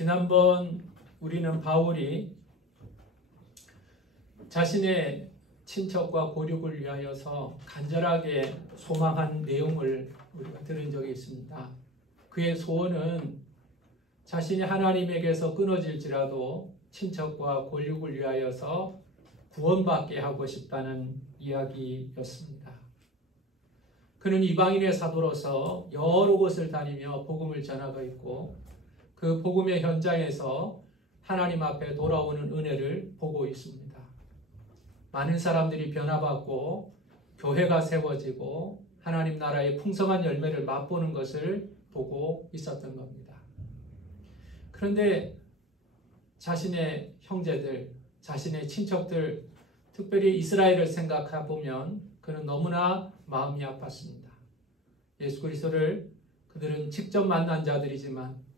지난번 우리는 바울이 자신의 친척과 고륙을 위하여서 간절하게 소망한 내용을 우리가 들은 적이 있습니다. 그의 소원은 자신이 하나님에게서 끊어질지라도 친척과 고륙을 위하여서 구원받게 하고 싶다는 이야기였습니다. 그는 이방인의 사도로서 여러 곳을 다니며 복음을 전하고 있고 그 복음의 현장에서 하나님 앞에 돌아오는 은혜를 보고 있습니다. 많은 사람들이 변화받고 교회가 세워지고 하나님 나라의 풍성한 열매를 맛보는 것을 보고 있었던 겁니다. 그런데 자신의 형제들, 자신의 친척들, 특별히 이스라엘을 생각해 보면 그는 너무나 마음이 아팠습니다. 예수 그리스도를 그들은 직접 만난 자들이지만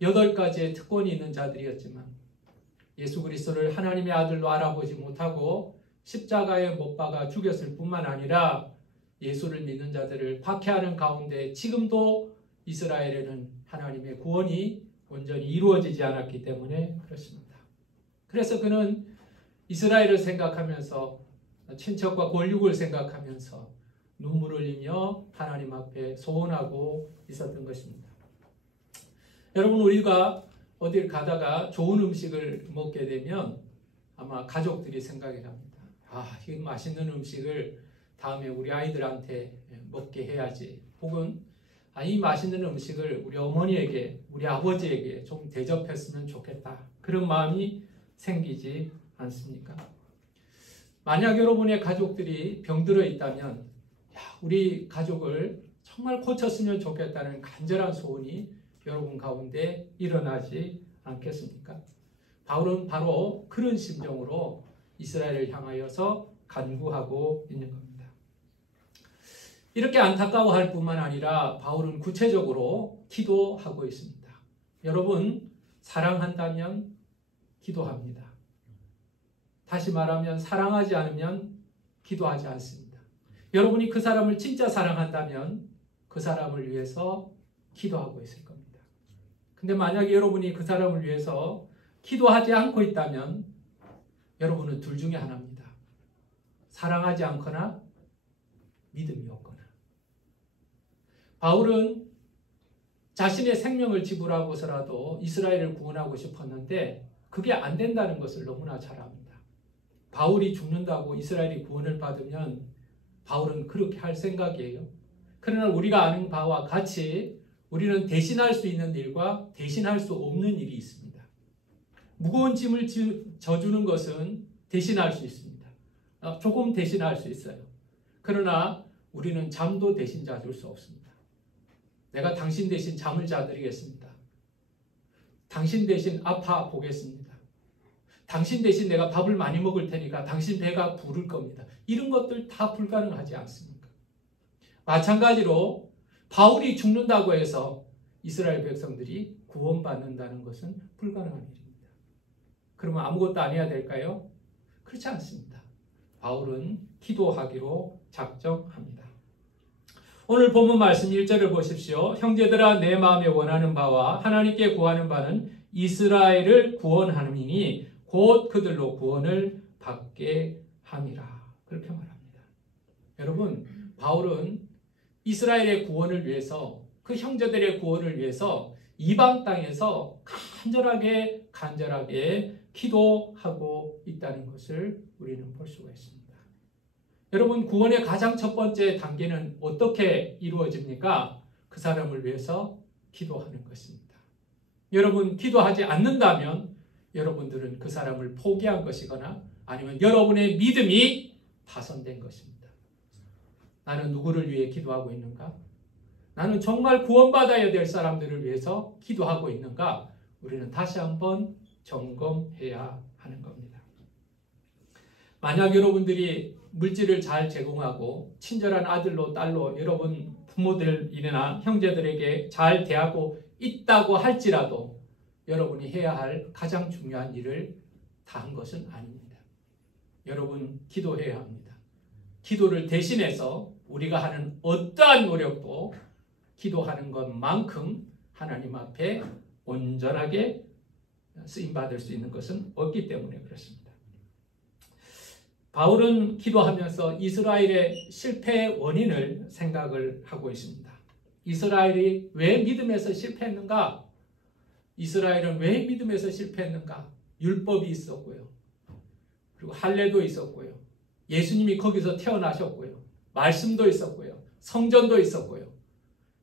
8가지의 특권이 있는 자들이었지만 예수 그리스도를 하나님의 아들로 알아보지 못하고 십자가에 못 박아 죽였을 뿐만 아니라 예수를 믿는 자들을 박해하는 가운데 지금도 이스라엘에는 하나님의 구원이 온전히 이루어지지 않았기 때문에 그렇습니다. 그래서 그는 이스라엘을 생각하면서 친척과 권력을 생각하면서 눈물을 흘리며 하나님 앞에 소원하고 있었던 것입니다. 여러분, 우리가 어딜 가다가 좋은 음식을 먹게 되면 아마 가족들이 생각이 납니다. 이 맛있는 음식을 다음에 우리 아이들한테 먹게 해야지. 혹은 이 맛있는 음식을 우리 어머니에게, 우리 아버지에게 좀 대접했으면 좋겠다. 그런 마음이 생기지 않습니까? 만약 여러분의 가족들이 병들어 있다면 우리 가족을 정말 고쳤으면 좋겠다는 간절한 소원이 여러분 가운데 일어나지 않겠습니까? 바울은 바로 그런 심정으로 이스라엘을 향하여서 간구하고 있는 겁니다. 이렇게 안타까워할 뿐만 아니라 바울은 구체적으로 기도하고 있습니다. 여러분, 사랑한다면 기도합니다. 다시 말하면 사랑하지 않으면 기도하지 않습니다. 여러분이 그 사람을 진짜 사랑한다면 그 사람을 위해서 기도하고 있을 겁니다. 근데 만약에 여러분이 그 사람을 위해서 기도하지 않고 있다면 여러분은 둘 중에 하나입니다. 사랑하지 않거나 믿음이 없거나. 바울은 자신의 생명을 지불하고서라도 이스라엘을 구원하고 싶었는데 그게 안 된다는 것을 너무나 잘 압니다. 바울이 죽는다고 이스라엘이 구원을 받으면 바울은 그렇게 할 생각이에요. 그러나 우리가 아는 바와 같이 우리는 대신할 수 있는 일과 대신할 수 없는 일이 있습니다. 무거운 짐을 져주는 것은 대신할 수 있습니다. 조금 대신할 수 있어요. 그러나 우리는 잠도 대신 자줄 수 없습니다. 내가 당신 대신 잠을 자드리겠습니다. 당신 대신 아파 보겠습니다. 당신 대신 내가 밥을 많이 먹을 테니까 당신 배가 부를 겁니다. 이런 것들 다 불가능하지 않습니까? 마찬가지로 바울이 죽는다고 해서 이스라엘 백성들이 구원받는다는 것은 불가능한 일입니다. 그러면 아무것도 안 해야 될까요? 그렇지 않습니다. 바울은 기도하기로 작정합니다. 오늘 본문 말씀 1절을 보십시오. 형제들아, 내 마음에 원하는 바와 하나님께 구하는 바는 이스라엘을 구원함이니 곧 그들로 구원을 받게 함이라. 그렇게 말합니다. 여러분, 바울은 이스라엘의 구원을 위해서, 그 형제들의 구원을 위해서 이방 땅에서 간절하게 기도하고 있다는 것을 우리는 볼 수가 있습니다. 여러분, 구원의 가장 첫 번째 단계는 어떻게 이루어집니까? 그 사람을 위해서 기도하는 것입니다. 여러분, 기도하지 않는다면 여러분들은 그 사람을 포기한 것이거나 아니면 여러분의 믿음이 파손된 것입니다. 나는 누구를 위해 기도하고 있는가? 나는 정말 구원받아야 될 사람들을 위해서 기도하고 있는가? 우리는 다시 한번 점검해야 하는 겁니다. 만약 여러분들이 물질을 잘 제공하고 친절한 아들로 딸로 여러분 부모들이나 형제들에게 잘 대하고 있다고 할지라도 여러분이 해야 할 가장 중요한 일을 다 한 것은 아닙니다. 여러분, 기도해야 합니다. 기도를 대신해서 우리가 하는 어떠한 노력도 기도하는 것만큼 하나님 앞에 온전하게 쓰임받을 수 있는 것은 없기 때문에 그렇습니다. 바울은 기도하면서 이스라엘의 실패의 원인을 생각을 하고 있습니다. 이스라엘이 왜 믿음에서 실패했는가? 이스라엘은 왜 믿음에서 실패했는가? 율법이 있었고요. 그리고 할례도 있었고요. 예수님이 거기서 태어나셨고요. 말씀도 있었고요. 성전도 있었고요.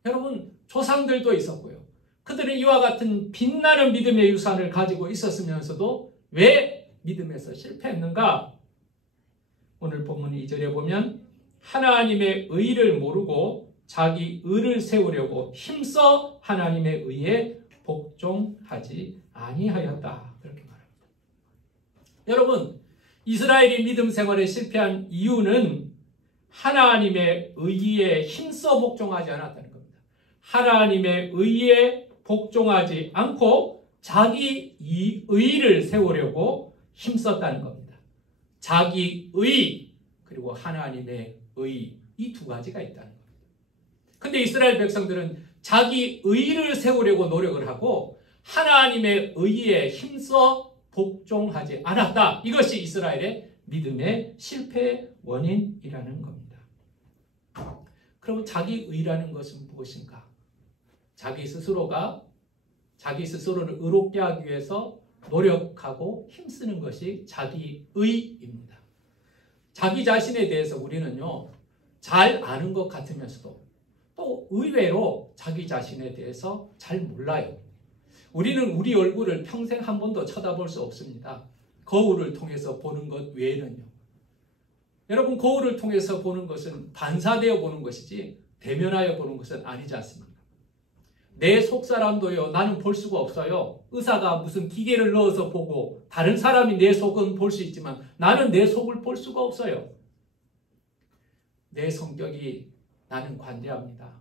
여러분, 조상들도 있었고요. 그들은 이와 같은 빛나는 믿음의 유산을 가지고 있었으면서도 왜 믿음에서 실패했는가? 오늘 본문 2절에 보면 하나님의 의를 모르고 자기 의를 세우려고 힘써 하나님의 의에 복종하지 아니하였다. 그렇게 말합니다. 여러분, 이스라엘이 믿음 생활에 실패한 이유는 하나님의 의에 힘써 복종하지 않았다는 겁니다. 하나님의 의에 복종하지 않고 자기 의를 세우려고 힘썼다는 겁니다. 자기 의 그리고 하나님의 의, 이 두 가지가 있다는 겁니다. 근데 이스라엘 백성들은 자기 의를 세우려고 노력을 하고 하나님의 의에 힘써 복종하지 않았다. 이것이 이스라엘의 믿음의 실패의 원인이라는 겁니다. 그럼 자기 의라는 것은 무엇인가? 자기 스스로를 의롭게 하기 위해서 노력하고 힘쓰는 것이 자기 의입니다. 자기 자신에 대해서 우리는요, 잘 아는 것 같으면서도 또 의외로 자기 자신에 대해서 잘 몰라요. 우리는 우리 얼굴을 평생 한 번도 쳐다볼 수 없습니다. 거울을 통해서 보는 것 외에는요. 여러분, 거울을 통해서 보는 것은 반사되어 보는 것이지 대면하여 보는 것은 아니지 않습니까? 내 속사람도요, 나는 볼 수가 없어요. 의사가 무슨 기계를 넣어서 보고 다른 사람이 내 속은 볼 수 있지만 나는 내 속을 볼 수가 없어요. 내 성격이 나는 관대합니다.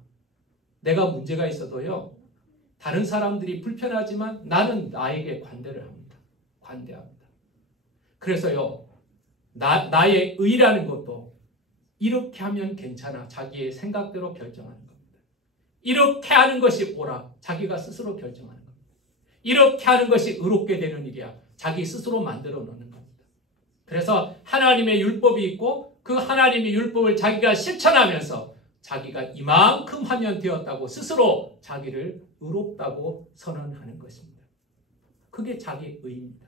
내가 문제가 있어도요, 다른 사람들이 불편하지만 나는 나에게 관대를 합니다. 관대합니다. 그래서요, 나의 의라는 것도 이렇게 하면 괜찮아. 자기의 생각대로 결정하는 겁니다. 이렇게 하는 것이 옳아. 자기가 스스로 결정하는 겁니다. 이렇게 하는 것이 의롭게 되는 일이야. 자기 스스로 만들어 놓는 겁니다. 그래서 하나님의 율법이 있고 그 하나님의 율법을 자기가 실천하면서 자기가 이만큼 하면 되었다고 스스로 자기를 의롭다고 선언하는 것입니다. 그게 자기 의입니다.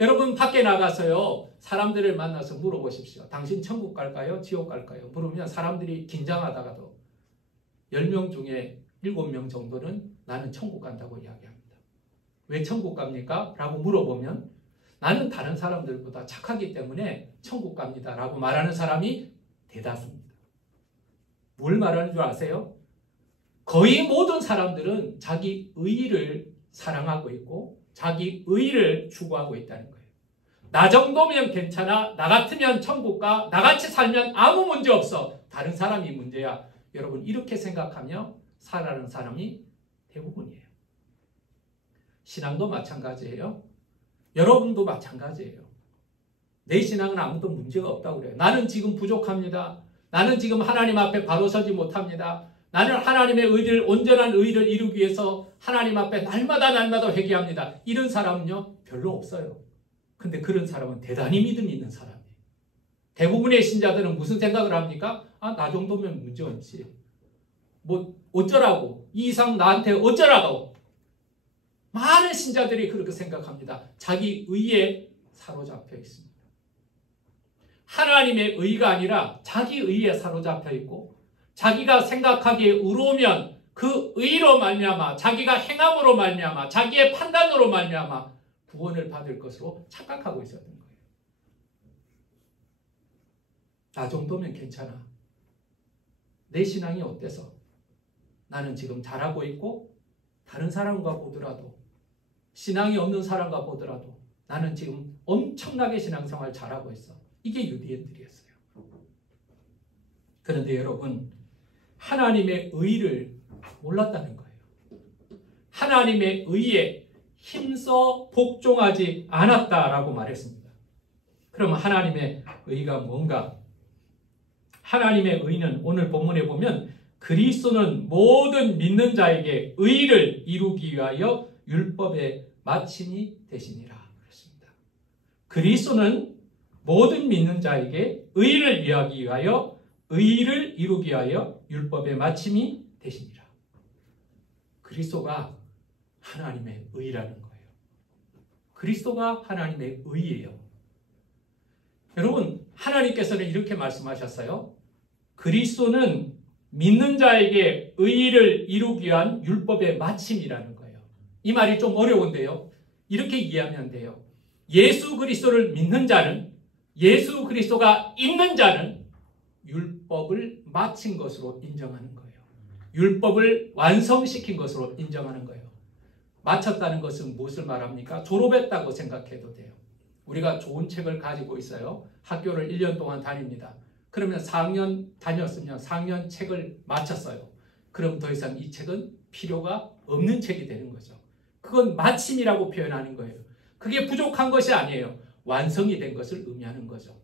여러분, 밖에 나가서요, 사람들을 만나서 물어보십시오. 당신 천국 갈까요? 지옥 갈까요? 물으면 사람들이 긴장하다가도 10명 중에 7명 정도는 나는 천국 간다고 이야기합니다. 왜 천국 갑니까? 라고 물어보면 나는 다른 사람들보다 착하기 때문에 천국 갑니다. 라고 말하는 사람이 대다수입니다. 뭘 말하는 줄 아세요? 거의 모든 사람들은 자기 의의를 사랑하고 있고 자기 의의를 추구하고 있다는 거예요. 나 정도면 괜찮아. 나 같으면 천국 가. 나같이 살면 아무 문제 없어. 다른 사람이 문제야. 여러분, 이렇게 생각하며 살아가는 사람이 대부분이에요. 신앙도 마찬가지예요. 여러분도 마찬가지예요. 내 신앙은 아무도 문제가 없다고 그래요. 나는 지금 부족합니다. 나는 지금 하나님 앞에 바로 서지 못합니다. 나는 하나님의 의를, 온전한 의를 이루기 위해서 하나님 앞에 날마다 회개합니다. 이런 사람은요, 별로 없어요. 근데 그런 사람은 대단히 믿음이 있는 사람이에요. 대부분의 신자들은 무슨 생각을 합니까? 나 정도면 문제없지. 어쩌라고? 이 이상 나한테 어쩌라고? 많은 신자들이 그렇게 생각합니다. 자기 의에 사로잡혀 있습니다. 하나님의 의가 아니라 자기 의에 사로잡혀 있고 자기가 생각하기에 의로우면 그 의로 말미암아 자기가 행함으로 말미암아 자기의 판단으로 말미암아 구원을 받을 것으로 착각하고 있었던 거예요. 나 정도면 괜찮아. 내 신앙이 어때서? 나는 지금 잘하고 있고 다른 사람과 보더라도 신앙이 없는 사람과 보더라도 나는 지금 엄청나게 신앙생활 잘하고 있어. 이게 유대인들이었어요. 그런데 여러분, 하나님의 의를 몰랐다는 거예요. 하나님의 의에 힘써 복종하지 않았다라고 말했습니다. 그러면 하나님의 의가 뭔가? 하나님의 의는 오늘 본문에 보면 그리스도는 모든 믿는 자에게 의를 이루기 위하여 율법에 마침이 되시니라 그랬습니다. 그리스도는 모든 믿는 자에게 의를 이루기 위하여 율법의 마침이 되시니라. 그리스도가 하나님의 의라는 거예요. 그리스도가 하나님의 의예요. 여러분, 하나님께서는 이렇게 말씀하셨어요. 그리스도는 믿는 자에게 의를 이루기 위한 율법의 마침이라는 거예요. 이 말이 좀 어려운데요. 이렇게 이해하면 돼요. 예수 그리스도를 믿는 자는, 예수 그리스도가 있는 자는 율법을 마친 것으로 인정하는 거예요. 율법을 완성시킨 것으로 인정하는 거예요. 마쳤다는 것은 무엇을 말합니까? 졸업했다고 생각해도 돼요. 우리가 좋은 책을 가지고 있어요. 학교를 1년 동안 다닙니다. 그러면 4학년 다녔으면 4학년 책을 마쳤어요. 그럼 더 이상 이 책은 필요가 없는 책이 되는 거죠. 그건 마침이라고 표현하는 거예요. 그게 부족한 것이 아니에요. 완성이 된 것을 의미하는 거죠.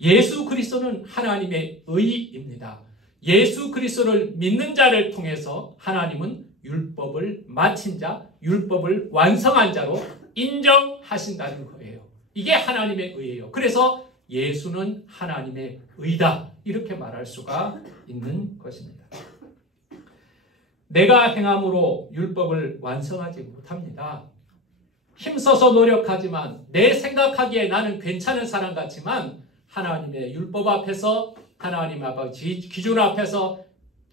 예수 그리스도는 하나님의 의입니다. 예수 그리스도를 믿는 자를 통해서 하나님은 율법을 마친 자, 율법을 완성한 자로 인정하신다는 거예요. 이게 하나님의 의예요. 그래서 예수는 하나님의 의다, 이렇게 말할 수가 있는 것입니다. 내가 행함으로 율법을 완성하지 못합니다. 힘써서 노력하지만, 내 생각하기에 나는 괜찮은 사람 같지만 하나님의 율법 앞에서, 하나님 아버지 기준 앞에서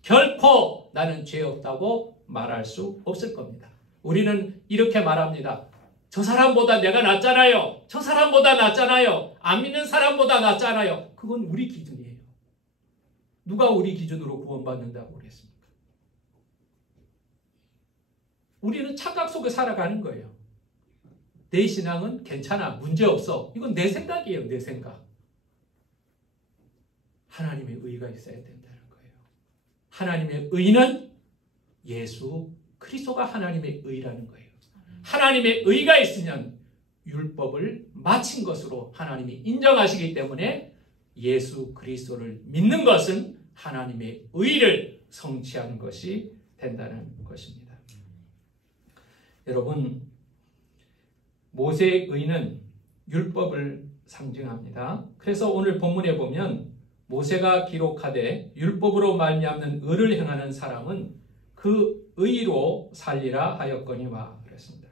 결코 나는 죄 없다고 말할 수 없을 겁니다. 우리는 이렇게 말합니다. 저 사람보다 내가 낫잖아요. 저 사람보다 낫잖아요. 안 믿는 사람보다 낫잖아요. 그건 우리 기준이에요. 누가 우리 기준으로 구원받는다고 그랬습니까? 우리는 착각 속에 살아가는 거예요. 내 신앙은 괜찮아, 문제없어. 이건 내 생각이에요. 내 생각. 하나님의 의가 있어야 된다는 거예요. 하나님의 의는 예수 그리스도가 하나님의 의라는 거예요. 하나님의 의가 있으면 율법을 마친 것으로 하나님이 인정하시기 때문에 예수 그리스도를 믿는 것은 하나님의 의를 성취하는 것이 된다는 것입니다. 여러분, 모세의 의는 율법을 상징합니다. 그래서 오늘 본문에 보면 모세가 기록하되 율법으로 말미암는 의를 행하는 사람은 그 의로 살리라 하였거니와 그랬습니다.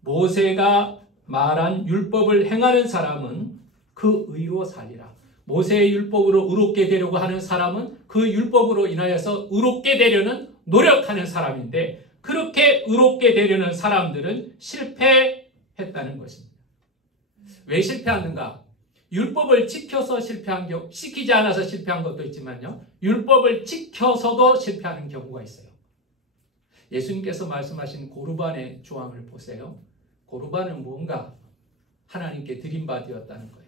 모세가 말한 율법을 행하는 사람은 그 의로 살리라. 모세의 율법으로 의롭게 되려고 하는 사람은 그 율법으로 인하여서 의롭게 되려는 노력하는 사람인데, 그렇게 의롭게 되려는 사람들은 실패했다는 것입니다. 왜 실패하는가? 율법을 지켜서 실패한 경우, 지키지 않아서 실패한 것도 있지만요, 율법을 지켜서도 실패하는 경우가 있어요. 예수님께서 말씀하신 고르반의 조항을 보세요. 고르반은 뭔가? 하나님께 드린 바 되었다는 거예요.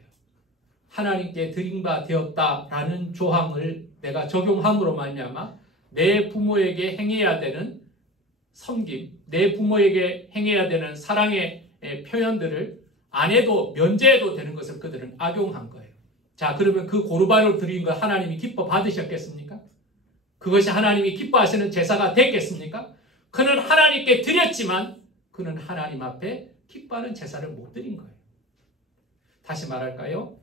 하나님께 드린 바 되었다라는 조항을 내가 적용함으로 말미암아 내 부모에게 행해야 되는 섬김, 내 부모에게 행해야 되는 사랑의 표현들을 안 해도 면제해도 되는 것을 그들은 악용한 거예요. 자, 그러면 그 고르반을 드린 걸 하나님이 기뻐 받으셨겠습니까? 그것이 하나님이 기뻐하시는 제사가 됐겠습니까? 그는 하나님께 드렸지만 그는 하나님 앞에 기뻐하는 제사를 못 드린 거예요. 다시 말할까요?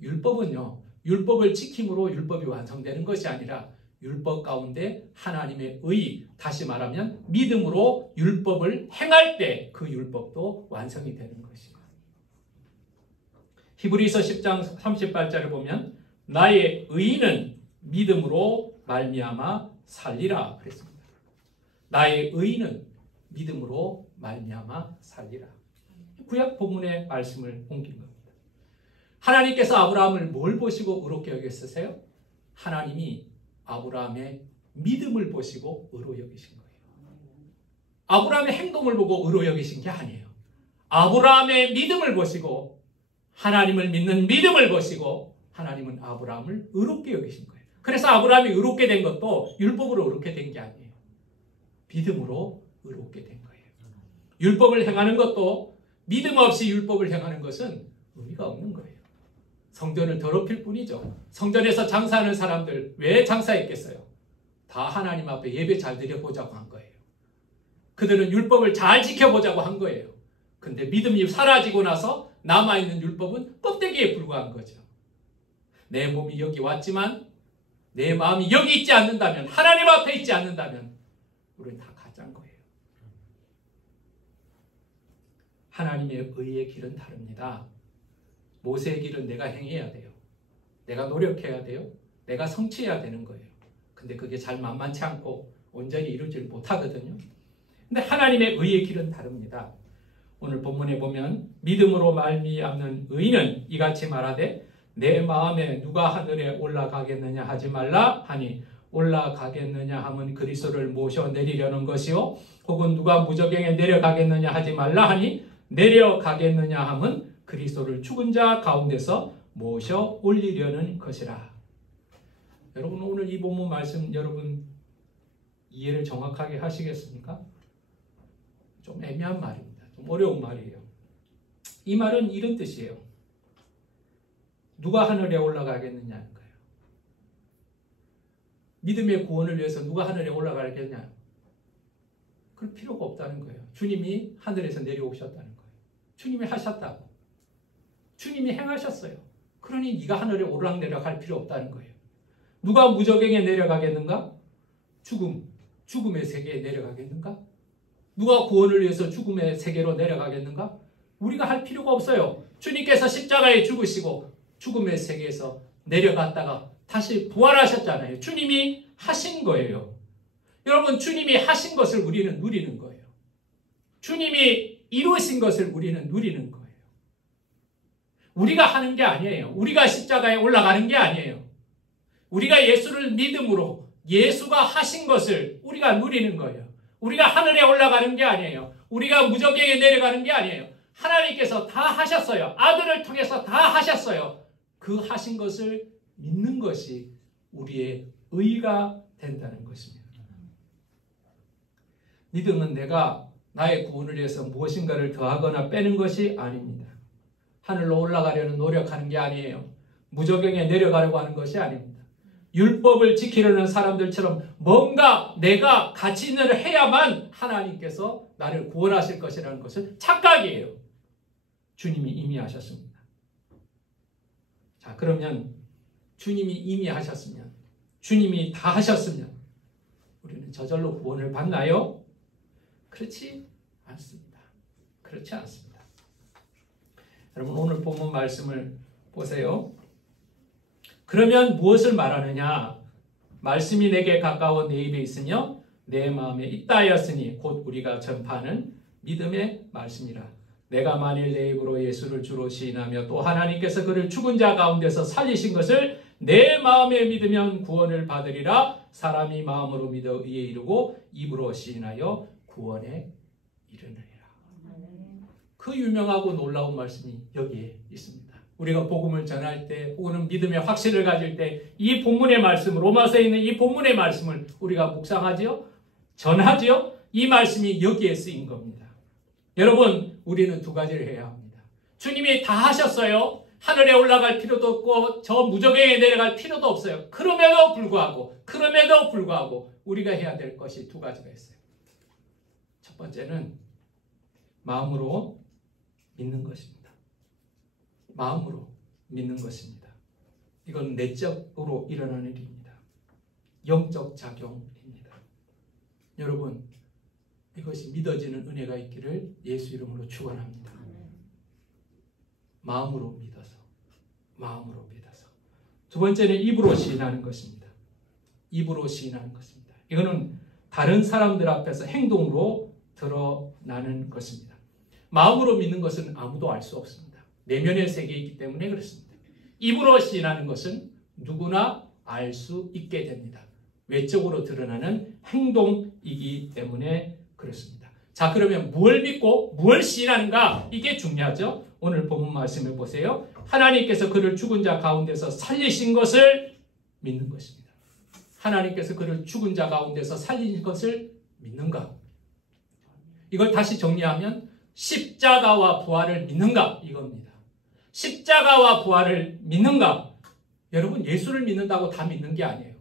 율법은요, 율법을 지킴으로 율법이 완성되는 것이 아니라 율법 가운데 하나님의 의, 다시 말하면 믿음으로 율법을 행할 때 그 율법도 완성이 되는 것이에요. 히브리서 10장 38절을 보면 나의 의는 믿음으로 말미암아 살리라 그랬습니다. 나의 의는 믿음으로 말미암아 살리라. 구약 본문의 말씀을 옮긴 겁니다. 하나님께서 아브라함을 뭘 보시고 의롭게 여기셨어요? 하나님이 아브라함의 믿음을 보시고 의로 여기신 거예요. 아브라함의 행동을 보고 의로 여기신 게 아니에요. 아브라함의 믿음을 보시고, 하나님을 믿는 믿음을 보시고 하나님은 아브라함을 의롭게 여기신 거예요. 그래서 아브라함이 의롭게 된 것도 율법으로 의롭게 된 게 아니에요. 믿음으로 의롭게 된 거예요. 율법을 행하는 것도 믿음 없이 율법을 행하는 것은 의미가 없는 거예요. 성전을 더럽힐 뿐이죠. 성전에서 장사하는 사람들 왜 장사했겠어요? 다 하나님 앞에 예배 잘 드려보자고 한 거예요. 그들은 율법을 잘 지켜보자고 한 거예요. 근데 믿음이 사라지고 나서 남아있는 율법은 껍데기에 불과한 거죠. 내 몸이 여기 왔지만 내 마음이 여기 있지 않는다면, 하나님 앞에 있지 않는다면 우리는 다 가짜인 거예요. 하나님의 의의 길은 다릅니다. 모세의 길은 내가 행해야 돼요. 내가 노력해야 돼요. 내가 성취해야 되는 거예요. 근데 그게 잘 만만치 않고 온전히 이루질 못하거든요. 근데 하나님의 의의 길은 다릅니다. 오늘 본문에 보면 믿음으로 말미암는 의는 이같이 말하되 내 마음에 누가 하늘에 올라가겠느냐 하지 말라 하니 올라가겠느냐 하면 그리스도를 모셔 내리려는 것이요 혹은 누가 무저갱에 내려가겠느냐 하지 말라 하니 내려가겠느냐 하면 그리스도를 죽은 자 가운데서 모셔 올리려는 것이라. 여러분 오늘 이 본문 말씀 여러분 이해를 정확하게 하시겠습니까? 좀 애매한 말입니다. 좀 어려운 말이에요. 이 말은 이런 뜻이에요. 누가 하늘에 올라가겠느냐는 거예요. 믿음의 구원을 위해서 누가 하늘에 올라가겠냐? 그럴 필요가 없다는 거예요. 주님이 하늘에서 내려오셨다는 거예요. 주님이 하셨다고. 주님이 행하셨어요. 그러니 네가 하늘에 오르락내리락 할 필요 없다는 거예요. 누가 무저갱에 내려가겠는가? 죽음의 세계에 내려가겠는가? 누가 구원을 위해서 죽음의 세계로 내려가겠는가? 우리가 할 필요가 없어요. 주님께서 십자가에 죽으시고 죽음의 세계에서 내려갔다가 다시 부활하셨잖아요. 주님이 하신 거예요. 여러분 주님이 하신 것을 우리는 누리는 거예요. 주님이 이루신 것을 우리는 누리는 거예요. 우리가 하는 게 아니에요. 우리가 십자가에 올라가는 게 아니에요. 우리가 예수를 믿음으로 예수가 하신 것을 우리가 누리는 거예요. 우리가 하늘에 올라가는 게 아니에요. 우리가 무저갱에 내려가는 게 아니에요. 하나님께서 다 하셨어요. 아들을 통해서 다 하셨어요. 그 하신 것을 믿는 것이 우리의 의가 된다는 것입니다. 믿음은 내가 나의 구원을 위해서 무엇인가를 더하거나 빼는 것이 아닙니다. 하늘로 올라가려는 노력하는 게 아니에요. 무저갱에 내려가려고 하는 것이 아닙니다. 율법을 지키려는 사람들처럼 뭔가 내가 가치 있는 일을 해야만 하나님께서 나를 구원하실 것이라는 것은 착각이에요. 주님이 이미 하셨습니다. 자, 그러면 주님이 이미 하셨으면, 주님이 다 하셨으면 우리는 저절로 구원을 받나요? 그렇지 않습니다. 그렇지 않습니다. 여러분 오늘 본문 말씀을 보세요. 그러면 무엇을 말하느냐? 말씀이 내게 가까워 내 입에 있으며 내 마음에 있다 하였으니 곧 우리가 전파하는 믿음의 말씀이라. 내가 만일 내 입으로 예수를 주로 시인하며 또 하나님께서 그를 죽은 자 가운데서 살리신 것을 내 마음에 믿으면 구원을 받으리라. 사람이 마음으로 믿어 의에 이르고 입으로 시인하여 구원에 이르느니라. 그 유명하고 놀라운 말씀이 여기에 있습니다. 우리가 복음을 전할 때 혹은 믿음의 확신을 가질 때 이 본문의 말씀, 로마서에 있는 이 본문의 말씀을 우리가 묵상하지요? 전하지요? 이 말씀이 여기에 쓰인 겁니다. 여러분 우리는 두 가지를 해야 합니다. 주님이 다 하셨어요. 하늘에 올라갈 필요도 없고 저 무저갱에 내려갈 필요도 없어요. 그럼에도 불구하고 우리가 해야 될 것이 두 가지가 있어요. 첫 번째는 마음으로 믿는 것입니다. 마음으로 믿는 것입니다. 이건 내적으로 일어나는 일입니다. 영적 작용입니다. 여러분 이것이 믿어지는 은혜가 있기를 예수 이름으로 축원합니다. 마음으로 믿어서. 두 번째는 입으로 시인하는 것입니다. 입으로 시인하는 것입니다. 이거는 다른 사람들 앞에서 행동으로 드러나는 것입니다. 마음으로 믿는 것은 아무도 알 수 없습니다. 내면의 세계이기 때문에 그렇습니다. 입으로 시인하는 것은 누구나 알 수 있게 됩니다. 외적으로 드러나는 행동이기 때문에 그렇습니다. 자, 그러면 무엇을 믿고 무엇을 시인하는가? 이게 중요하죠. 오늘 본문 말씀을 보세요. 하나님께서 그를 죽은 자 가운데서 살리신 것을 믿는 것입니다. 하나님께서 그를 죽은 자 가운데서 살리신 것을 믿는가? 이걸 다시 정리하면 십자가와 부활을 믿는가? 이겁니다. 십자가와 부활을 믿는가? 여러분 예수를 믿는다고 다 믿는 게 아니에요.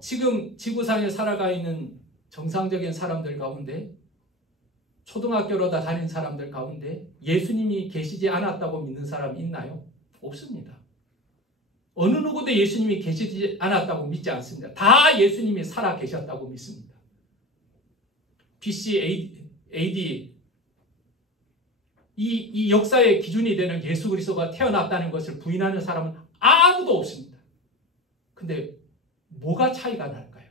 지금 지구상에 살아가 있는 정상적인 사람들 가운데, 초등학교로 다 다닌 사람들 가운데 예수님이 계시지 않았다고 믿는 사람이 있나요? 없습니다. 어느 누구도 예수님이 계시지 않았다고 믿지 않습니다. 다 예수님이 살아 계셨다고 믿습니다. BC AD 이 역사의 기준이 되는 예수 그리스도가 태어났다는 것을 부인하는 사람은 아무도 없습니다. 근데 뭐가 차이가 날까요?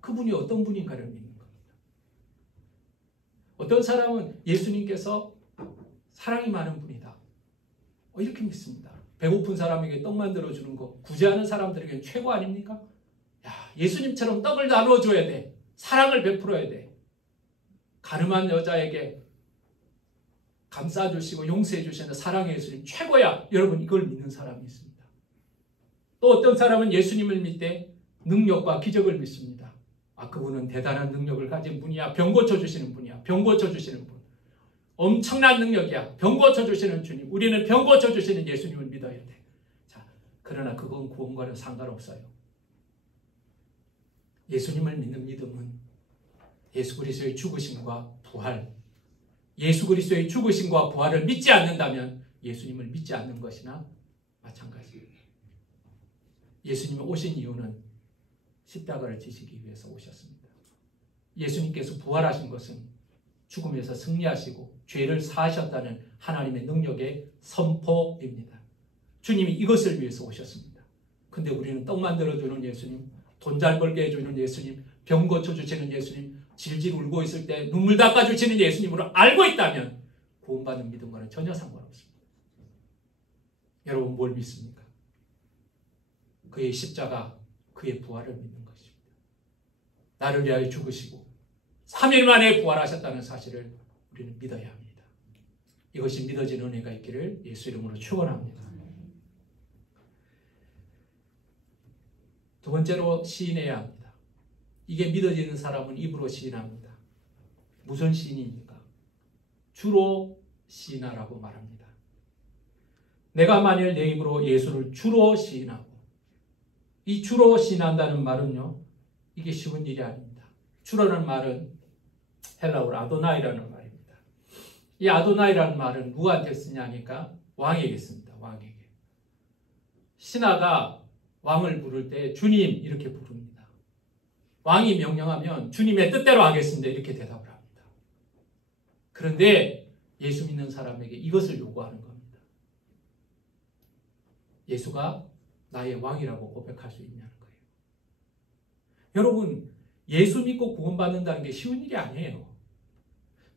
그분이 어떤 분인가를 믿는 겁니다. 어떤 사람은 예수님께서 사랑이 많은 분이다, 이렇게 믿습니다. 배고픈 사람에게 떡 만들어주는 거 구제하는 사람들에게는 최고 아닙니까? 야, 예수님처럼 떡을 나눠줘야 돼. 사랑을 베풀어야 돼. 가늠한 여자에게 감싸주시고 용서해주시는 사랑의 예수님 최고야. 여러분, 이걸 믿는 사람이 있습니다. 또 어떤 사람은 예수님을 믿되 능력과 기적을 믿습니다. 그분은 대단한 능력을 가진 분이야. 병 고쳐주시는 분이야. 병 고쳐주시는 분. 엄청난 능력이야. 병 고쳐주시는 주님. 우리는 병 고쳐주시는 예수님을 믿어야 돼. 자, 그러나 그건 구원과는 상관없어요. 예수님을 믿는 믿음은 예수 그리스도의 죽으심과 부활, 예수 그리스도의 죽으심과 부활을 믿지 않는다면 예수님을 믿지 않는 것이나 마찬가지입니다. 예수님이 오신 이유는 십자가를 지시기 위해서 오셨습니다. 예수님께서 부활하신 것은 죽음에서 승리하시고 죄를 사하셨다는 하나님의 능력의 선포입니다. 주님이 이것을 위해서 오셨습니다. 근데 우리는 떡 만들어주는 예수님, 돈 잘 벌게 해주는 예수님, 병 고쳐주시는 예수님, 질질 울고 있을 때 눈물 닦아주시는 예수님으로 알고 있다면 구원받는 믿음과는 전혀 상관없습니다. 여러분, 뭘 믿습니까? 그의 십자가, 그의 부활을 믿는 것입니다. 나를 위하여 죽으시고 3일 만에 부활하셨다는 사실을 우리는 믿어야 합니다. 이것이 믿어지는 은혜가 있기를 예수 이름으로 축원합니다. 두 번째로 시인해야 합니다. 이게 믿어지는 사람은 입으로 시인합니다. 무슨 시인입니까? 주로 시인하라고 말합니다. 내가 만일 내 입으로 예수를 주로 시인하고, 이 주로 시인한다는 말은요, 이게 쉬운 일이 아닙니다. 주로라는 말은 헬라어로 아도나이라는 말입니다. 이 아도나이라는 말은 누구한테 쓰냐니까 왕에게 씁니다. 왕에게. 신하가 왕을 부를 때 주님 이렇게 부릅니다. 왕이 명령하면 주님의 뜻대로 하겠습니다 이렇게 대답을 합니다. 그런데 예수 믿는 사람에게 이것을 요구하는 겁니다. 예수가 나의 왕이라고 고백할 수 있냐는 거예요. 여러분, 예수 믿고 구원받는다는 게 쉬운 일이 아니에요.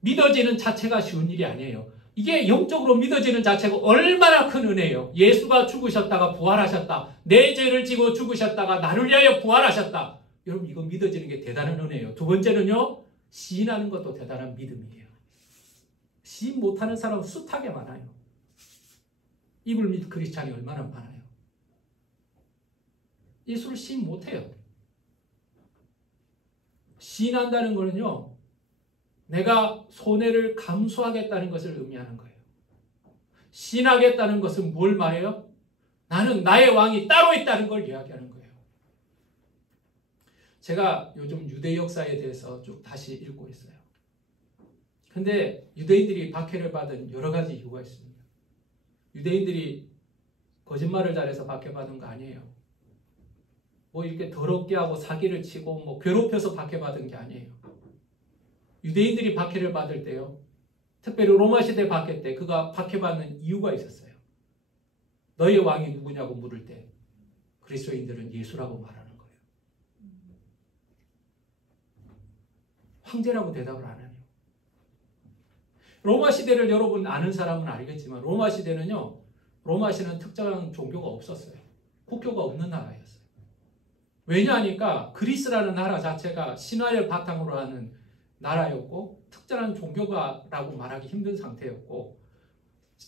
믿어지는 자체가 쉬운 일이 아니에요. 이게 영적으로 믿어지는 자체가 얼마나 큰 은혜예요. 예수가 죽으셨다가 부활하셨다. 내 죄를 지고 죽으셨다가 나를 위하여 부활하셨다. 여러분, 이거 믿어지는 게 대단한 은혜예요. 두 번째는요, 시인하는 것도 대단한 믿음이에요. 시인 못하는 사람은 숱하게 많아요. 이불 밑 크리스찬이 얼마나 많아요. 예수를 시인 못해요. 시인한다는 거는요, 내가 손해를 감수하겠다는 것을 의미하는 거예요. 시인하겠다는 것은 뭘 말해요? 나는 나의 왕이 따로 있다는 걸 이야기하는 거예요. 제가 요즘 유대 역사에 대해서 쭉 다시 읽고 있어요. 근데 유대인들이 박해를 받은 여러 가지 이유가 있습니다. 유대인들이 거짓말을 잘해서 박해받은 거 아니에요. 뭐 이렇게 더럽게 하고 사기를 치고 뭐 괴롭혀서 박해받은 게 아니에요. 유대인들이 박해를 받을 때요, 특별히 로마 시대 박해 때 그가 박해받는 이유가 있었어요. 너의 왕이 누구냐고 물을 때 그리스도인들은 예수라고 말하는 거예요. 황제라고 대답을 안 해요. 로마 시대를 여러분 아는 사람은 알겠지만 로마 시대는요, 로마 시대는 특정한 종교가 없었어요. 국교가 없는 나라였어요. 왜냐하니까 그리스라는 나라 자체가 신화를 바탕으로 하는 나라였고 특별한 종교가라고 말하기 힘든 상태였고,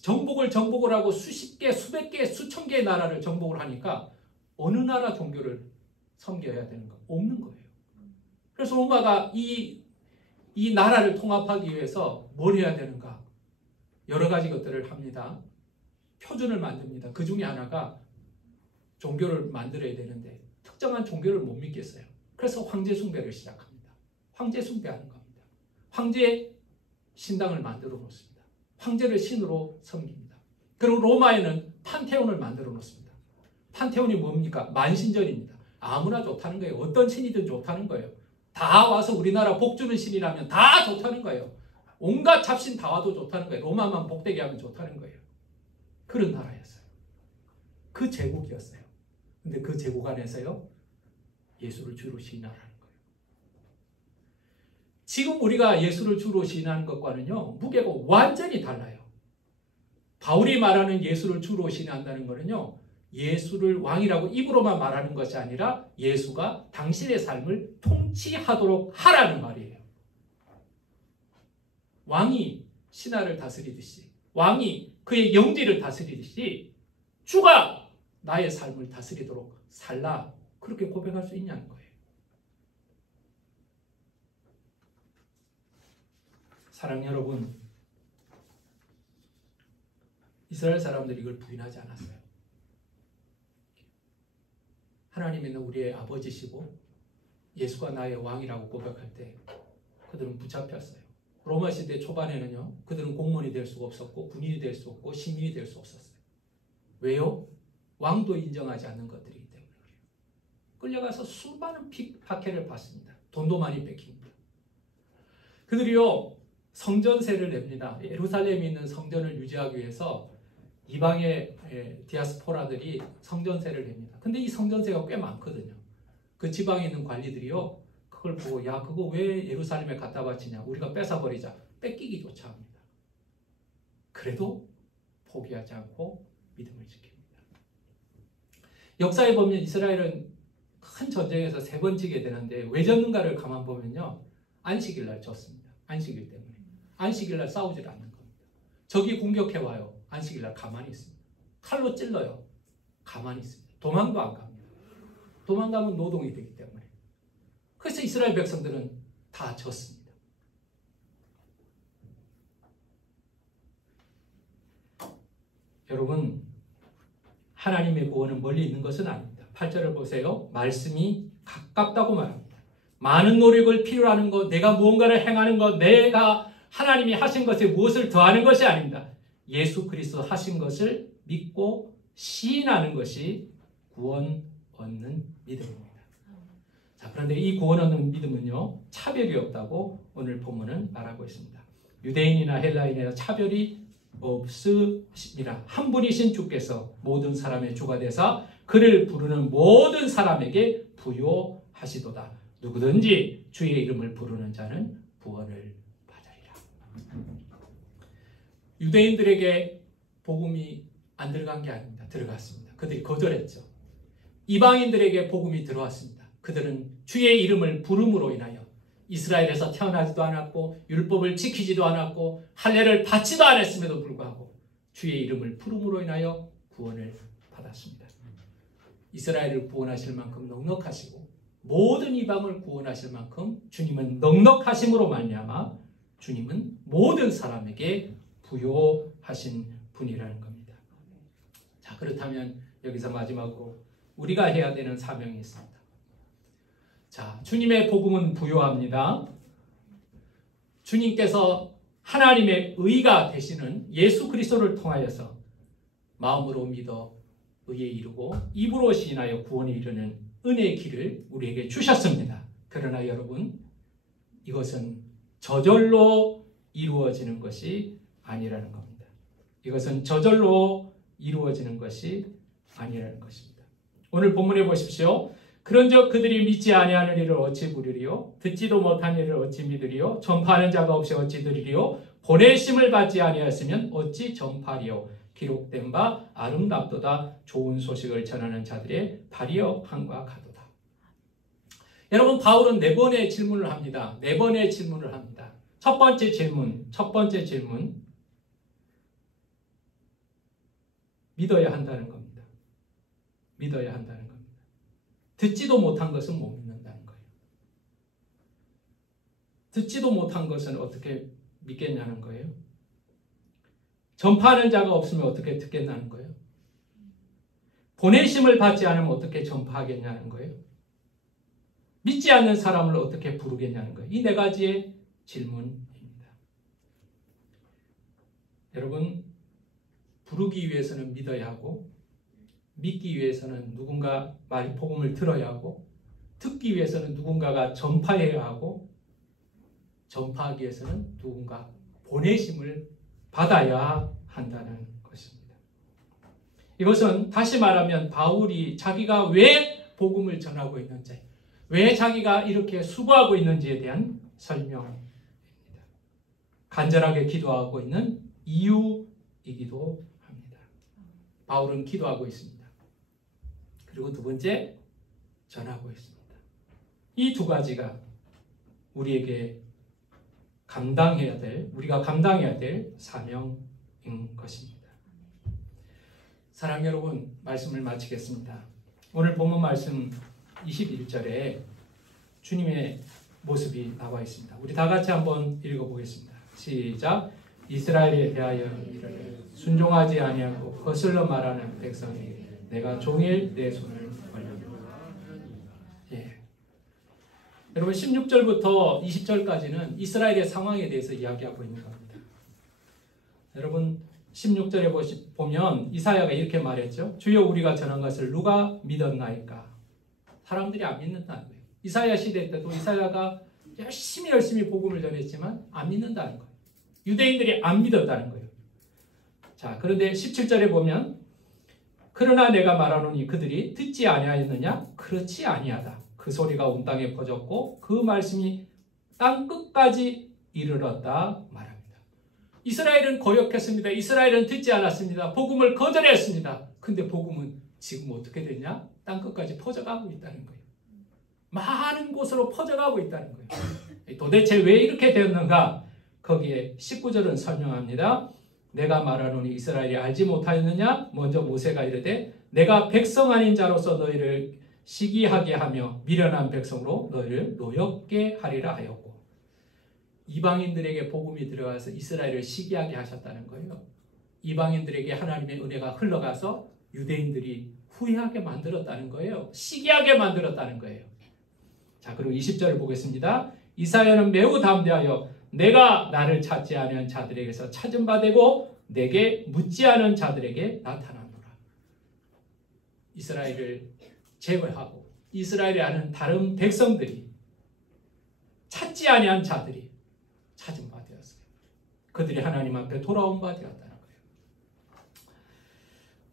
정복을 하고 수십 개, 수백 개, 수천 개의 나라를 정복을 하니까 어느 나라 종교를 섬겨야 되는가? 없는 거예요. 그래서 로마가 이 나라를 통합하기 위해서 뭘 해야 되는가? 여러 가지 것들을 합니다. 표준을 만듭니다. 그 중에 하나가 종교를 만들어야 되는데 특정한 종교를 못 믿겠어요. 그래서 황제 숭배를 시작합니다. 황제 숭배하는 겁니다. 황제 신당을 만들어 놓습니다. 황제를 신으로 섬깁니다. 그리고 로마에는 판테온을 만들어 놓습니다. 판테온이 뭡니까? 만신전입니다. 아무나 좋다는 거예요. 어떤 신이든 좋다는 거예요. 다 와서 우리나라 복 주는 신이라면 다 좋다는 거예요. 온갖 잡신 다 와도 좋다는 거예요. 로마만 복되게 하면 좋다는 거예요. 그런 나라였어요. 그 제국이었어요. 근데 그 제국 안에서요, 예수를 주로 시인하는 거예요. 지금 우리가 예수를 주로 시인하는 것과는요, 무게가 완전히 달라요. 바울이 말하는 예수를 주로 시인한다는 것은요, 예수를 왕이라고 입으로만 말하는 것이 아니라 예수가 당신의 삶을 통치하도록 하라는 말이에요. 왕이 신하를 다스리듯이, 왕이 그의 영지를 다스리듯이 주가 나의 삶을 다스리도록 살라, 그렇게 고백할 수 있냐는 거예요. 사랑하는 여러분, 이스라엘 사람들이 이걸 부인하지 않았어요. 하나님은 우리의 아버지시고 예수가 나의 왕이라고 고백할 때 그들은 붙잡혔어요. 로마 시대 초반에는요, 그들은 공무원이 될 수가 없었고 군인이 될 수 없고 시민이 될 수 없었어요. 왜요? 왕도 인정하지 않는 것들이기 때문에 끌려가서 수많은 박해를 받습니다. 돈도 많이 뺏깁니다. 그들이요, 성전세를 냅니다. 예루살렘에 있는 성전을 유지하기 위해서 이방의 디아스포라들이 성전세를 냅니다. 근데 이 성전세가 꽤 많거든요. 그 지방에 있는 관리들이요, 그걸 보고, 야, 그거 왜 예루살렘에 갖다 바치냐, 우리가 뺏어버리자, 뺏기기조차 합니다. 그래도 포기하지 않고 믿음을 지킵니다. 역사에 보면 이스라엘은 큰 전쟁에서 3번 지게 되는데 왜 졌는가를 가만 보면요, 안식일 날 졌습니다. 안식일 때문에. 안식일 날 싸우질 않는 겁니다. 적이 공격해와요. 안식일 날 가만히 있습니다. 칼로 찔러요. 가만히 있습니다. 도망도 안 갑니다. 도망가면 노동이 되기 때문에. 그래서 이스라엘 백성들은 다 졌습니다. 여러분, 하나님의 구원은 멀리 있는 것은 아닙니다. 8절을 보세요. 말씀이 가깝다고 말합니다. 많은 노력을 필요로 하는 것, 내가 무언가를 행하는 것, 내가 하나님이 하신 것에 무엇을 더하는 것이 아닙니다. 예수 그리스도 하신 것을 믿고 시인하는 것이 구원 얻는 믿음입니다. 자, 그런데 이 구원 얻는 믿음은요, 차별이 없다고 오늘 본문은 말하고 있습니다. 유대인이나 헬라인이나 차별이 없으시니라. 한 분이신 주께서 모든 사람의 주가 되사 그를 부르는 모든 사람에게 부요하시도다. 누구든지 주의 이름을 부르는 자는 구원을 받으리라. 유대인들에게 복음이 안 들어간 게 아닙니다. 들어갔습니다. 그들이 거절했죠. 이방인들에게 복음이 들어왔습니다. 그들은 주의 이름을 부름으로 인하여 이스라엘에서 태어나지도 않았고 율법을 지키지도 않았고 할례를 받지도 않았음에도 불구하고 주의 이름을 부름으로 인하여 구원을 받았습니다. 이스라엘을 구원하실 만큼 넉넉하시고 모든 이방을 구원하실 만큼 주님은 넉넉하심으로 말미암아 주님은 모든 사람에게 부요하신 분이라는 겁니다. 자, 그렇다면 여기서 마지막으로 우리가 해야 되는 사명이 있습니다. 자, 주님의 복음은 부요합니다. 주님께서 하나님의 의가 되시는 예수 그리스도를 통하여서 마음으로 믿어 의에 이르고 입으로 시인하여 구원에 이르는 은혜의 길을 우리에게 주셨습니다. 그러나 여러분, 이것은 저절로 이루어지는 것이 아니라는 겁니다. 이것은 저절로 이루어지는 것이 아니라는 것입니다. 오늘 본문에 보십시오. 그런즉 그들이 믿지 아니하는 일을 어찌 부르리요? 듣지도 못한 일을 어찌 믿으리요? 전파하는 자가 없이 어찌 들으리요? 보내심을 받지 아니하였으면 어찌 전파리요? 기록된 바 아름답도다. 좋은 소식을 전하는 자들의 발이여 함과 같도다. 여러분, 바울은 4번의 질문을 합니다. 4번의 질문을 합니다. 첫 번째 질문. 믿어야 한다는 겁니다. 믿어야 한다는 겁니다. 듣지도 못한 것은 못 믿는다는 거예요. 듣지도 못한 것은 어떻게 믿겠냐는 거예요. 전파하는 자가 없으면 어떻게 듣겠냐는 거예요. 보내심을 받지 않으면 어떻게 전파하겠냐는 거예요. 믿지 않는 사람을 어떻게 부르겠냐는 거예요. 이 네 가지의 질문입니다. 여러분, 부르기 위해서는 믿어야 하고, 믿기 위해서는 누군가 말이 복음을 들어야 하고, 듣기 위해서는 누군가가 전파해야 하고, 전파하기 위해서는 누군가 보내심을 받아야 한다는 것입니다. 이것은 다시 말하면 바울이 자기가 왜 복음을 전하고 있는지, 왜 자기가 이렇게 수고하고 있는지에 대한 설명입니다. 간절하게 기도하고 있는 이유이기도 합니다. 바울은 기도하고 있습니다. 그리고 두 번째, 전하고 있습니다. 이 두 가지가 우리에게 우리가 감당해야 될 사명인 것입니다. 사랑 여러분, 말씀을 마치겠습니다. 오늘 본문 말씀 21절에 주님의 모습이 나와 있습니다. 우리 다 같이 한번 읽어보겠습니다. 시작. 이스라엘에 대하여 이르되 순종하지 아니하고 거슬러 말하는 백성에게 내가 종일 내 손을 벌렸노라. 예. 여러분 16절부터 20절까지는 이스라엘의 상황에 대해서 이야기하고 있는 겁니다. 여러분 16절에 보면 이사야가 이렇게 말했죠. 주여 우리가 전한 것을 누가 믿었나이까? 사람들이 안 믿는다는 거예요. 이사야 시대 때도 이사야가 열심히 복음을 전했지만 안 믿는다는 거예요. 유대인들이 안 믿었다는 거예요. 자, 그런데 17절에 보면 그러나 내가 말하노니 그들이 듣지 아니하였느냐? 그렇지 아니하다. 그 소리가 온 땅에 퍼졌고 그 말씀이 땅 끝까지 이르렀다 말합니다. 이스라엘은 거역했습니다. 이스라엘은 듣지 않았습니다. 복음을 거절했습니다. 근데 복음은 지금 어떻게 됐냐? 땅 끝까지 퍼져가고 있다는 거예요. 많은 곳으로 퍼져가고 있다는 거예요. 도대체 왜 이렇게 되었는가? 거기에 19절은 설명합니다. 내가 말하노니 이스라엘이 알지 못하였느냐? 먼저 모세가 이르되 내가 백성 아닌 자로서 너희를 시기하게 하며 미련한 백성으로 너희를 노엽게 하리라 하였고, 이방인들에게 복음이 들어가서 이스라엘을 시기하게 하셨다는 거예요. 이방인들에게 하나님의 은혜가 흘러가서 유대인들이 후회하게 만들었다는 거예요. 시기하게 만들었다는 거예요. 자, 그리고 20절을 보겠습니다. 이사야는 매우 담대하여 내가 나를 찾지 않은 자들에게서 찾은 바 되고 내게 묻지 않은 자들에게 나타나노라. 이스라엘을 제외하고 이스라엘에 아는 다른 백성들이 찾지 아니한 자들이 찾은 바 되었어요. 그들이 하나님 앞에 돌아온 바 되었다는 거예요.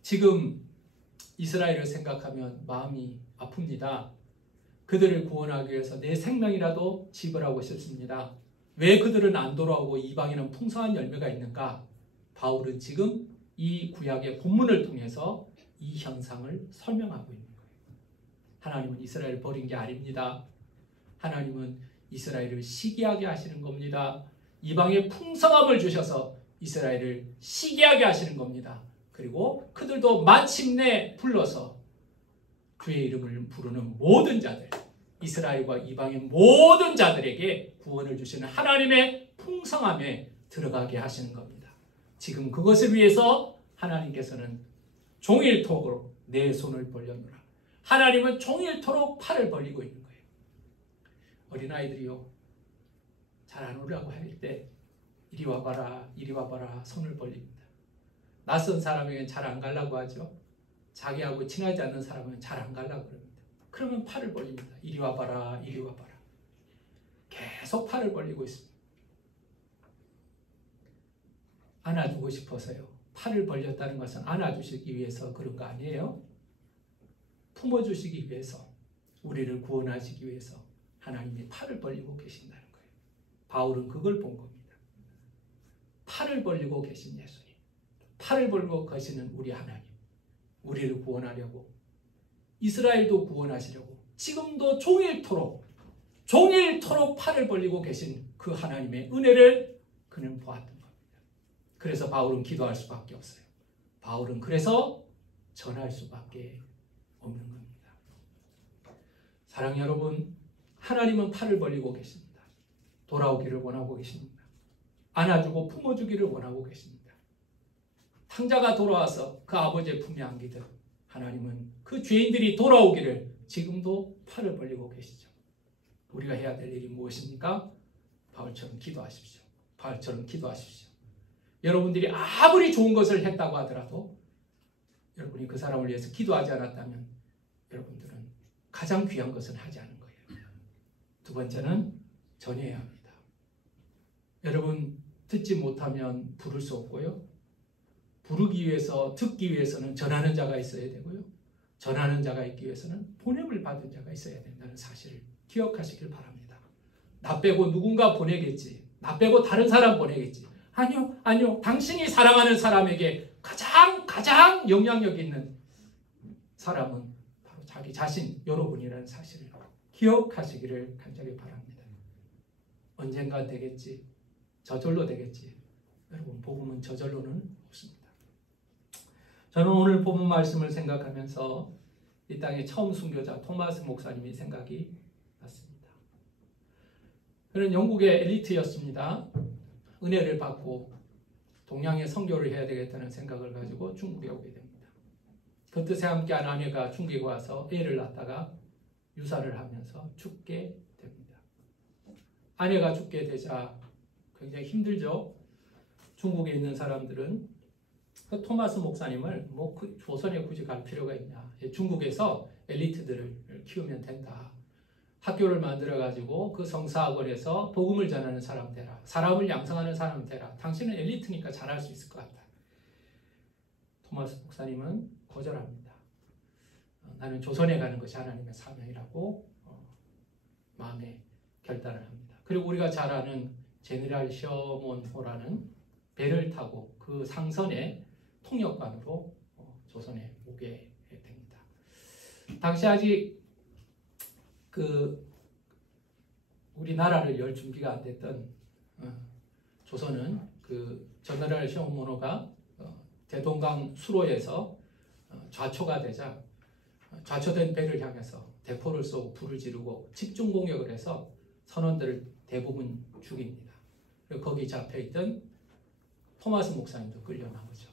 지금 이스라엘을 생각하면 마음이 아픕니다. 그들을 구원하기 위해서 내 생명이라도 지불하고 싶습니다. 왜 그들은 안 돌아오고 이방인은 풍성한 열매가 있는가? 바울은 지금 이 구약의 본문을 통해서 이 현상을 설명하고 있는 거예요. 하나님은 이스라엘을 버린 게 아닙니다. 하나님은 이스라엘을 시기하게 하시는 겁니다. 이방에 풍성함을 주셔서 이스라엘을 시기하게 하시는 겁니다. 그리고 그들도 마침내 불러서 주의 이름을 부르는 모든 자들, 이스라엘과 이방인 모든 자들에게 구원을 주시는 하나님의 풍성함에 들어가게 하시는 겁니다. 지금 그것을 위해서 하나님께서는 종일토록 내 손을 벌려놓으라. 하나님은 종일토록 팔을 벌리고 있는 거예요. 어린아이들이요, 잘 안 오려고 할 때 이리 와봐라, 이리 와봐라 손을 벌립니다. 낯선 사람에게는 잘 안 가려고 하죠. 자기하고 친하지 않는 사람은 잘 안 가려고 그럽니다. 그러면 팔을 벌립니다. 이리 와봐라, 이리 와봐라. 계속 팔을 벌리고 있습니다. 안아주고 싶어서요. 팔을 벌렸다는 것은 안아주시기 위해서 그런 거 아니에요. 품어주시기 위해서, 우리를 구원하시기 위해서 하나님이 팔을 벌리고 계신다는 거예요. 바울은 그걸 본 겁니다. 팔을 벌리고 계신 예수님, 팔을 벌리고 계시는 우리 하나님, 우리를 구원하려고, 이스라엘도 구원하시려고 지금도 종일토록 팔을 벌리고 계신 그 하나님의 은혜를 그는 보았던 겁니다. 그래서 바울은 기도할 수밖에 없어요. 바울은 그래서 전할 수밖에 없는 겁니다. 사랑하는 여러분, 하나님은 팔을 벌리고 계십니다. 돌아오기를 원하고 계십니다. 안아주고 품어주기를 원하고 계십니다. 탕자가 돌아와서 그 아버지의 품에 안기듯 하나님은 그 죄인들이 돌아오기를 지금도 팔을 벌리고 계시죠. 우리가 해야 될 일이 무엇입니까? 바울처럼 기도하십시오. 바울처럼 기도하십시오. 여러분들이 아무리 좋은 것을 했다고 하더라도 여러분이 그 사람을 위해서 기도하지 않았다면 여러분들은 가장 귀한 것은 하지 않은 거예요. 두 번째는 전해야 합니다. 여러분, 듣지 못하면 부를 수 없고요. 부르기 위해서, 듣기 위해서는 전하는 자가 있어야 되고요. 전하는 자가 있기 위해서는 보냄을 받은 자가 있어야 된다는 사실을 기억하시길 바랍니다. 나 빼고 누군가 보내겠지. 나 빼고 다른 사람 보내겠지. 아니요. 당신이 사랑하는 사람에게 가장 영향력 있는 사람은 바로 자기 자신, 여러분이라는 사실을 기억하시기를 간절히 바랍니다. 언젠가 되겠지. 저절로 되겠지. 여러분, 복음은 저절로는 없습니다. 저는 오늘 본문 말씀을 생각하면서 이 땅의 처음 순교자 토마스 목사님이 생각이 났습니다. 그는 영국의 엘리트였습니다. 은혜를 받고 동양에 선교를 해야 되겠다는 생각을 가지고 중국에 오게 됩니다. 그 뜻에 함께한 아내가 중국에 와서 애를 낳다가 유산을 하면서 죽게 됩니다. 아내가 죽게 되자 굉장히 힘들죠. 중국에 있는 사람들은 그 토마스 목사님을 조선에 굳이 갈 필요가 있냐. 중국에서 엘리트들을 키우면 된다. 학교를 만들어가지고 그 성사학원에서 복음을 전하는 사람 되라. 사람을 양성하는 사람 되라. 당신은 엘리트니까 잘할 수 있을 것 같다. 토마스 목사님은 거절합니다. 나는 조선에 가는 것이 하나님의 사명이라고 마음에 결단을 합니다. 그리고 우리가 잘 아는 제네랄 셔먼호라는 배를 타고 그 상선의 통역관으로 조선에 오게 됩니다. 당시 아직 우리나라를 열 준비가 안 됐던 조선은 그 제네랄 셔먼호가 대동강 수로에서 좌초가 되자 좌초된 배를 향해서 대포를 쏘고 불을 지르고 집중 공격을 해서 선원들을 대부분 죽입니다. 그리고 거기 잡혀있던 토마스 목사님도 끌려 나오죠.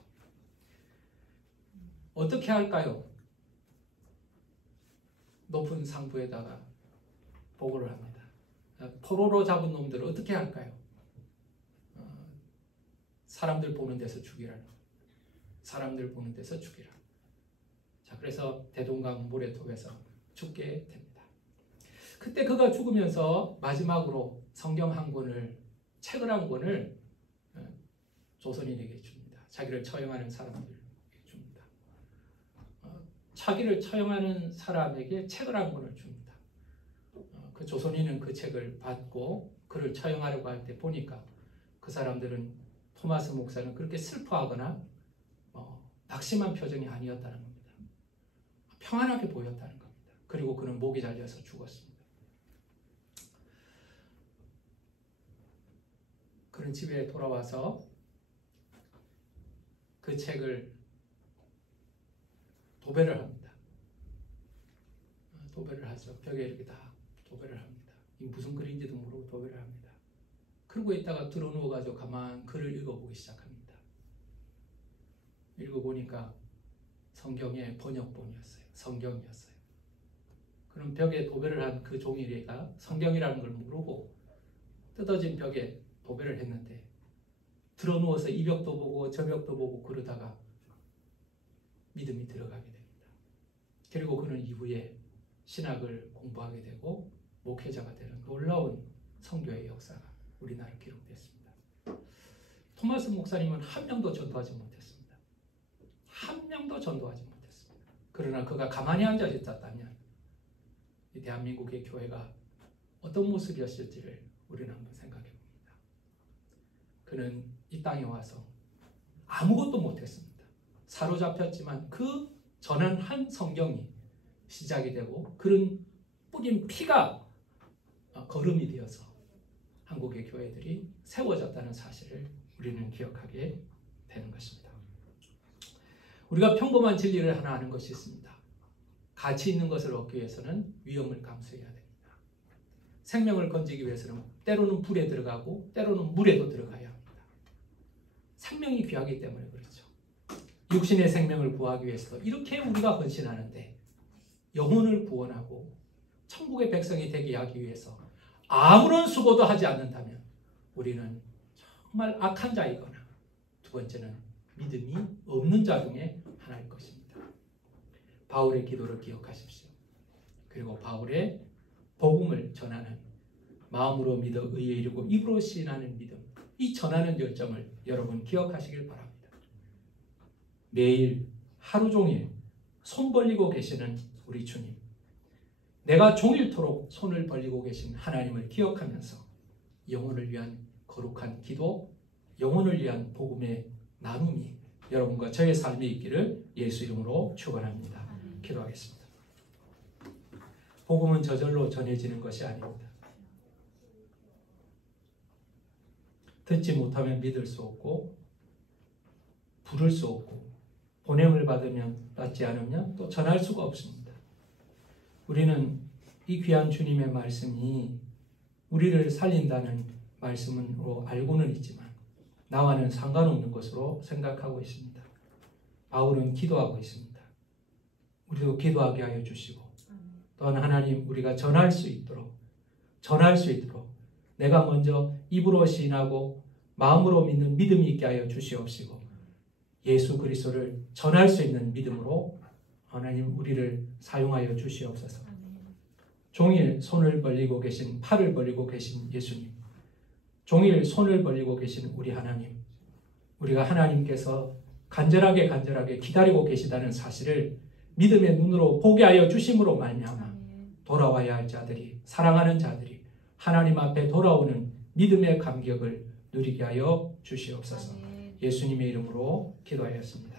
어떻게 할까요? 높은 상부에다가 보고를 합니다. 포로로 잡은 놈들을 어떻게 할까요? 사람들 보는 데서 죽이라는 거예요. 사람들 보는 데서 죽이라. 자, 그래서 대동강 모래톱에서 죽게 됩니다. 그때 그가 죽으면서 마지막으로 성경 한 권을, 책을 한 권을 조선인에게 줍니다. 자기를 처형하는 사람들에게 줍니다. 자기를 처형하는 사람에게 책을 한 권을 줍니다. 그 조선인은 그 책을 받고 그를 처형하려고 할 때 보니까 그 사람들은 토마스 목사는 그렇게 슬퍼하거나 낙심한 표정이 아니었다는 겁니다. 평안하게 보였다는 겁니다. 그리고 그는 목이 잘려서 죽었습니다. 그는 집에 돌아와서 그 책을 도배를 합니다. 도배를 하죠. 벽에 이렇게 다 도배를 합니다. 이 무슨 글인지도 모르고 도배를 합니다. 그러고 있다가 들어누워가지고 가만 글을 읽어보기 시작합니다. 읽어보니까 성경의 번역본이었어요. 성경이었어요. 그럼 벽에 도배를 한 그 종이가 성경이라는 걸 모르고 뜯어진 벽에 도배를 했는데 들어누워서 이 벽도 보고 저 벽도 보고 그러다가 믿음이 들어가게 됩니다. 그리고 그는 이후에 신학을 공부하게 되고 목회자가 되는 놀라운 선교의 역사가 우리나라에 기록됐습니다. 토마스 목사님은 한 명도 전도하지 못했습니다. 한 명도 전도하지 못했습니다. 그러나 그가 가만히 앉아 있었다면 이 대한민국의 교회가 어떤 모습이었을지를 우리는 한번 생각해 봅니다. 그는 이 땅에 와서 아무것도 못했습니다. 사로잡혔지만 그 전한 한 성경이 시작이 되고 그런 뿌린 피가 걸음이 되어서 한국의 교회들이 세워졌다는 사실을 우리는 기억하게 되는 것입니다. 우리가 평범한 진리를 하나 아는 것이 있습니다. 가치 있는 것을 얻기 위해서는 위험을 감수해야 됩니다. 생명을 건지기 위해서는 때로는 불에 들어가고 때로는 물에도 들어가야 합니다. 생명이 귀하기 때문에 그렇죠. 육신의 생명을 구하기 위해서도 이렇게 우리가 헌신하는데 영혼을 구원하고 천국의 백성이 되게 하기 위해서 아무런 수고도 하지 않는다면 우리는 정말 악한 자이거나 두 번째는 믿음이 없는 자 중에 하나일 것입니다. 바울의 기도를 기억하십시오. 그리고 바울의 복음을 전하는 마음으로 믿어 의에 이르고 입으로 시인하는 믿음, 이 전하는 열정을 여러분 기억하시길 바랍니다. 매일 하루 종일 손 벌리고 계시는 우리 주님, 내가 종일토록 손을 벌리고 계신 하나님을 기억하면서 영혼을 위한 거룩한 기도, 영혼을 위한 복음의 나눔이 여러분과 저의 삶에 있기를 예수 이름으로 축원합니다. 기도하겠습니다. 복음은 저절로 전해지는 것이 아닙니다. 듣지 못하면 믿을 수 없고 부를 수 없고 보냄을 받으면 받지 않으면 또 전할 수가 없습니다. 우리는 이 귀한 주님의 말씀이 우리를 살린다는 말씀으로 알고는 있지만 나와는 상관없는 것으로 생각하고 있습니다. 바울은 기도하고 있습니다. 우리도 기도하게 하여 주시고 또한 하나님 우리가 전할 수 있도록 내가 먼저 입으로 시인하고 마음으로 믿는 믿음이 있게 하여 주시옵시고 예수 그리스도를 전할 수 있는 믿음으로 하나님 우리를 사용하여 주시옵소서. 종일 손을 벌리고 계신, 팔을 벌리고 계신 예수님, 종일 손을 벌리고 계신 우리 하나님, 우리가 하나님께서 간절하게 기다리고 계시다는 사실을 믿음의 눈으로 보게 하여 주심으로 말미암아 돌아와야 할 자들이, 사랑하는 자들이 하나님 앞에 돌아오는 믿음의 감격을 누리게 하여 주시옵소서. 예수님의 이름으로 기도하였습니다.